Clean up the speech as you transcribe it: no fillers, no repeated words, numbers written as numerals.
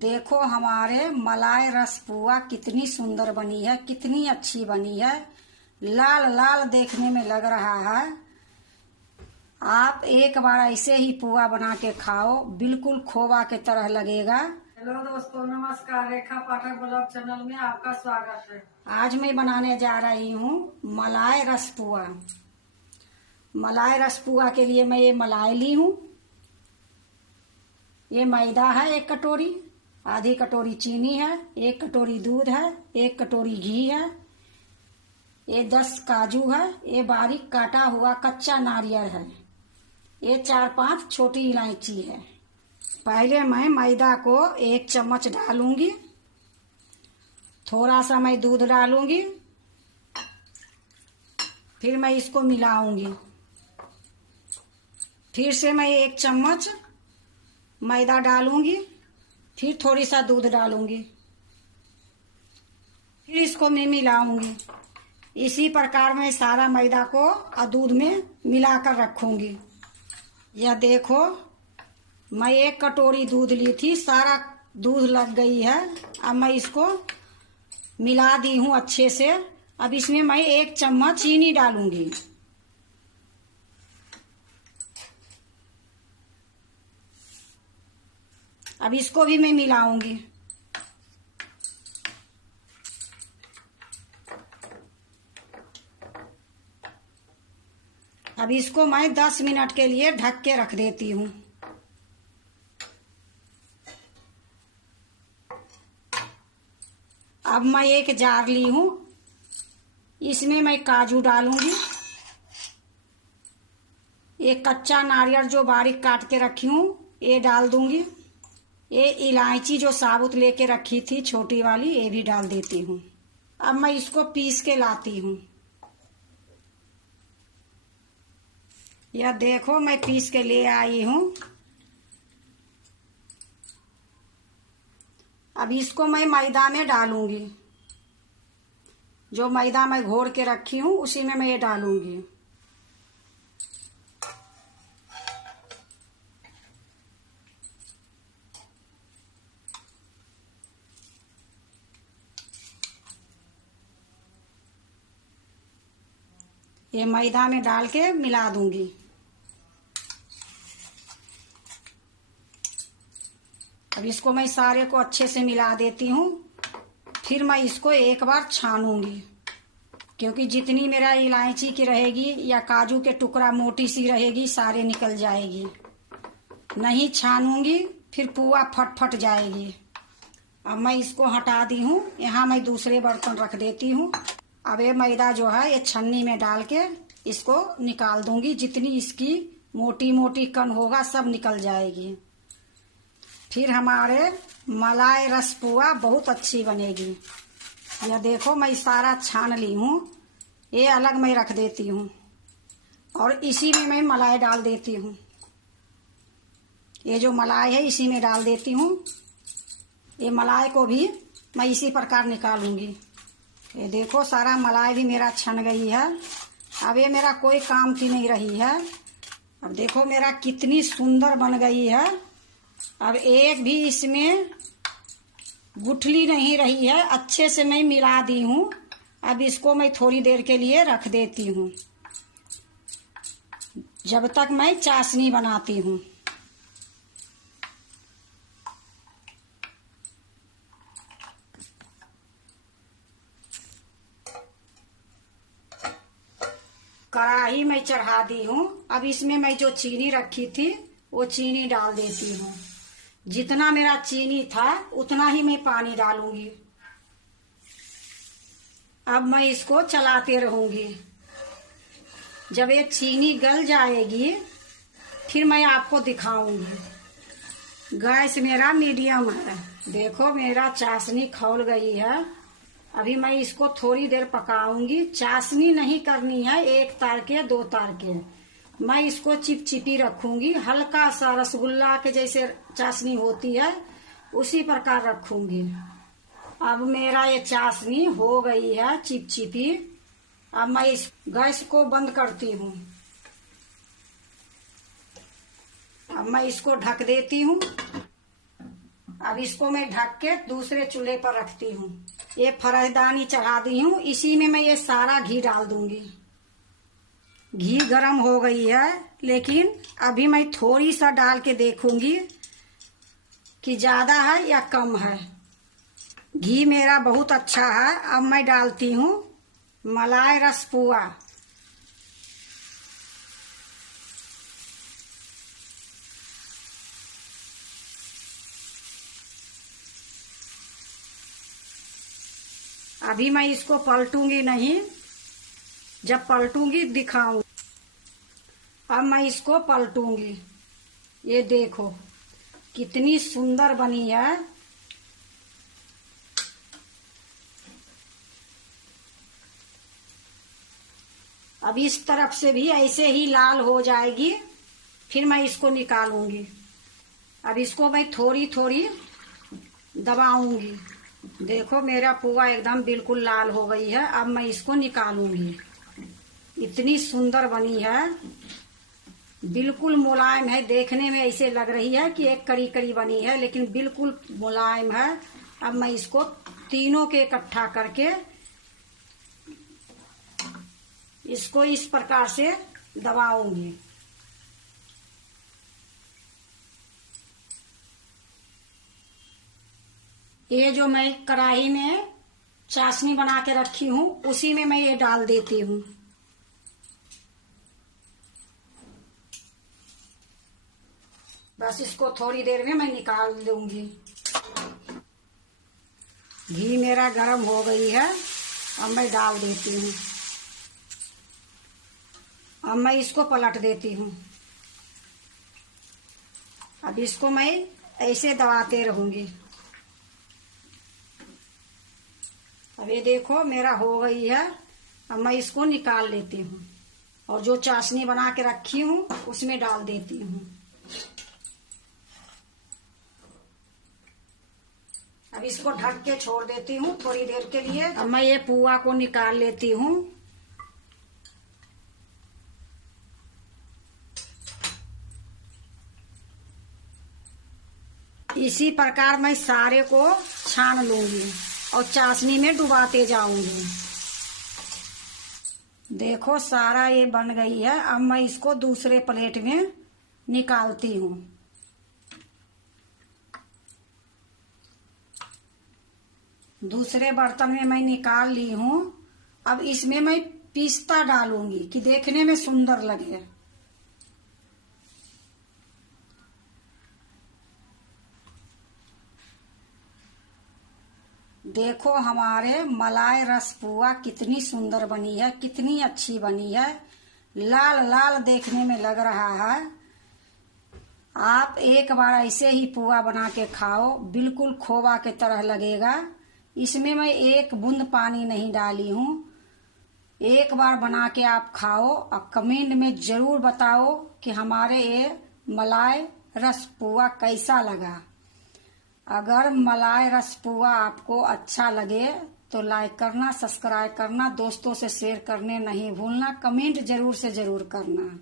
देखो हमारे मलाई रस पुआ कितनी सुंदर बनी है, कितनी अच्छी बनी है। लाल लाल देखने में लग रहा है। आप एक बार ऐसे ही पुआ बना के खाओ, बिल्कुल खोवा के तरह लगेगा। हेलो दोस्तों, नमस्कार। रेखा पाठक ब्लॉग चैनल में आपका स्वागत है। आज मैं बनाने जा रही हूँ मलाई रस पुआ। मलाई रस पुआ के लिए मैं ये मलाई ली हूँ। ये मैदा है 1 कटोरी, आधी कटोरी चीनी है, 1 कटोरी दूध है, 1 कटोरी घी है, ये 10 काजू है, ये बारीक काटा हुआ कच्चा नारियल है, ये 4-5 छोटी इलायची है। पहले मैं मैदा को 1 चम्मच डालूंगी, थोड़ा सा मैं दूध डालूंगी, फिर मैं इसको मिलाऊंगी। फिर से मैं 1 चम्मच मैदा डालूंगी, फिर थोड़ी सा दूध डालूंगी, फिर इसको मैं मिलाऊंगी। इसी प्रकार मैं सारा मैदा को और दूध में मिलाकर रखूंगी। यह देखो, मैं 1 कटोरी दूध ली थी, सारा दूध लग गई है। अब मैं इसको मिला दी हूँ अच्छे से। अब इसमें मैं 1 चम्मच चीनी डालूंगी। अब इसको भी मैं मिलाऊंगी। अब इसको मैं 10 मिनट के लिए ढक के रख देती हूँ। अब मैं एक जार ली हूँ, इसमें मैं काजू डालूंगी, एक कच्चा नारियल जो बारीक काट के रखी हूँ ये डाल दूंगी, ये इलायची जो साबुत लेके रखी थी छोटी वाली ये भी डाल देती हूँ। अब मैं इसको पीस के लाती हूँ। यह देखो, मैं पीस के ले आई हूँ। अब इसको मैं मैदा में डालूंगी। जो मैदा मैं घोर के रखी हूँ उसी में मैं ये डालूंगी। ये मैदा में डाल के मिला दूंगी। अब इसको मैं सारे को अच्छे से मिला देती हूँ। फिर मैं इसको एक बार छानूंगी, क्योंकि जितनी मेरा इलायची की रहेगी या काजू के टुकड़ा मोटी सी रहेगी सारे निकल जाएगी। नहीं छानूंगी फिर पुआ फट फट जाएगी। अब मैं इसको हटा दी हूँ, यहाँ मैं दूसरे बर्तन रख देती हूँ। अब ये मैदा जो है ये छन्नी में डाल के इसको निकाल दूंगी। जितनी इसकी मोटी मोटी कण होगा सब निकल जाएगी। फिर हमारे मलाई रस पुआ बहुत अच्छी बनेगी। यह देखो, मैं सारा छान ली हूँ, ये अलग मैं रख देती हूँ और इसी में मैं मलाई डाल देती हूँ। ये जो मलाई है इसी में डाल देती हूँ। ये मलाई को भी मैं इसी प्रकार निकालूंगी। ये देखो, सारा मलाई भी मेरा छन गई है। अब ये मेरा कोई काम की नहीं रही है। अब देखो मेरा कितनी सुंदर बन गई है। अब एक भी इसमें गुठली नहीं रही है, अच्छे से मैं मिला दी हूँ। अब इसको मैं थोड़ी देर के लिए रख देती हूँ, जब तक मैं चाशनी बनाती हूँ। कढ़ाई मैं चढ़ा दी हूँ। अब इसमें मैं जो चीनी रखी थी वो चीनी डाल देती हूँ। जितना मेरा चीनी था उतना ही मैं पानी डालूंगी। अब मैं इसको चलाते रहूंगी। जब ये चीनी गल जाएगी फिर मैं आपको दिखाऊंगी। गैस मेरा मीडियम है। देखो मेरा चाशनी खौल गई है। अभी मैं इसको थोड़ी देर पकाऊंगी। चाशनी नहीं करनी है 1 तार के 2 तार के। मैं इसको चिपचिपी रखूंगी, हल्का सा रसगुल्ला के जैसे चाशनी होती है उसी प्रकार रखूंगी। अब मेरा ये चाशनी हो गई है चिपचिपी। अब मैं इस गैस को बंद करती हूँ। अब मैं इसको ढक देती हूँ। अब इसको मैं ढक के दूसरे चूल्हे पर रखती हूँ। ये फरसदानी चढ़ा दी हूँ, इसी में मैं ये सारा घी डाल दूंगी। घी गरम हो गई है, लेकिन अभी मैं थोड़ी सा डाल के देखूंगी कि ज्यादा है या कम है। घी मेरा बहुत अच्छा है। अब मैं डालती हूँ मलाई रसपुआ। अभी मैं इसको पलटूंगी नहीं, जब पलटूंगी दिखाऊं। अब मैं इसको पलटूंगी। ये देखो कितनी सुंदर बनी है। अब इस तरफ से भी ऐसे ही लाल हो जाएगी, फिर मैं इसको निकालूंगी। अब इसको मैं थोड़ी थोड़ी दबाऊंगी। देखो मेरा पुआ एकदम बिल्कुल लाल हो गई है। अब मैं इसको निकालूंगी। इतनी सुंदर बनी है, बिल्कुल मुलायम है। देखने में ऐसे लग रही है कि एक कड़ी कड़ी बनी है, लेकिन बिल्कुल मुलायम है। अब मैं इसको तीनों के इकट्ठा करके इसको इस प्रकार से दबाऊंगी। ये जो मैं कढ़ाई में चाशनी बना के रखी हूँ, उसी में मैं ये डाल देती हूँ। बस इसको थोड़ी देर में मैं निकाल लूंगी। घी मेरा गरम हो गई है। अब मैं डाल देती हूँ। अब मैं इसको पलट देती हूँ। अब इसको मैं ऐसे दबाते रहूंगी। अब ये देखो मेरा हो गई है। अब मैं इसको निकाल लेती हूँ और जो चाशनी बना के रखी हूँ उसमें डाल देती हूँ। अब इसको ढक के छोड़ देती हूँ थोड़ी देर के लिए। अब मैं ये पुआ को निकाल लेती हूँ। इसी प्रकार मैं सारे को छान लूंगी और चाशनी में डुबाते जाऊंगी। देखो सारा ये बन गई है। अब मैं इसको दूसरे प्लेट में निकालती हूँ। दूसरे बर्तन में मैं निकाल ली हूँ। अब इसमें मैं पिस्ता डालूंगी कि देखने में सुंदर लगे। देखो हमारे मलाई रसपुआ कितनी सुंदर बनी है, कितनी अच्छी बनी है। लाल लाल देखने में लग रहा है। आप एक बार ऐसे ही पुआ बना के खाओ, बिल्कुल खोवा के तरह लगेगा। इसमें मैं एक बूंद पानी नहीं डाली हूँ। एक बार बना के आप खाओ और कमेंट में जरूर बताओ कि हमारे ये मलाई रसपुआ कैसा लगा। अगर मलाई रसपुआ आपको अच्छा लगे तो लाइक करना, सब्सक्राइब करना, दोस्तों से शेयर करने नहीं भूलना, कमेंट जरूर से जरूर करना।